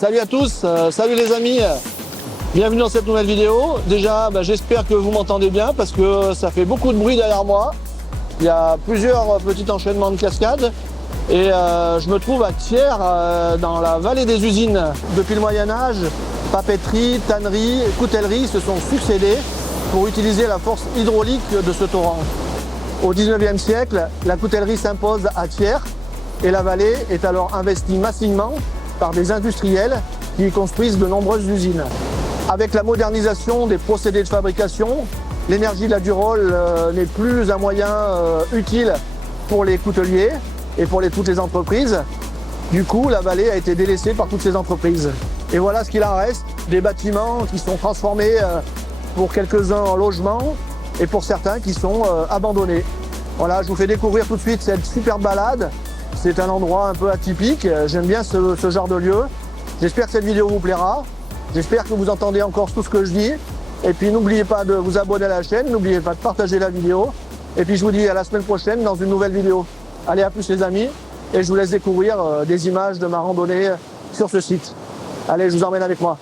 Salut à tous, salut les amis, bienvenue dans cette nouvelle vidéo. Déjà, j'espère que vous m'entendez bien parce que ça fait beaucoup de bruit derrière moi. Il y a plusieurs petits enchaînements de cascades et je me trouve à Thiers, dans la vallée des usines. Depuis le Moyen-Âge, papeterie, tannerie, coutellerie se sont succédés pour utiliser la force hydraulique de ce torrent. Au 19e siècle, la coutellerie s'impose à Thiers et la vallée est alors investie massivement par des industriels qui y construisent de nombreuses usines. Avec la modernisation des procédés de fabrication, l'énergie de la Durole n'est plus un moyen utile pour les couteliers et pour toutes les entreprises. Du coup, la vallée a été délaissée par toutes ces entreprises. Et voilà ce qu'il en reste, des bâtiments qui sont transformés pour quelques-uns en logements et pour certains qui sont abandonnés. Voilà, je vous fais découvrir tout de suite cette super balade. C'est un endroit un peu atypique, j'aime bien ce genre de lieu. J'espère que cette vidéo vous plaira. J'espère que vous entendez encore tout ce que je dis. Et puis n'oubliez pas de vous abonner à la chaîne, n'oubliez pas de partager la vidéo. Et puis je vous dis à la semaine prochaine dans une nouvelle vidéo. Allez, à plus les amis. Et je vous laisse découvrir des images de ma randonnée sur ce site. Allez, je vous emmène avec moi.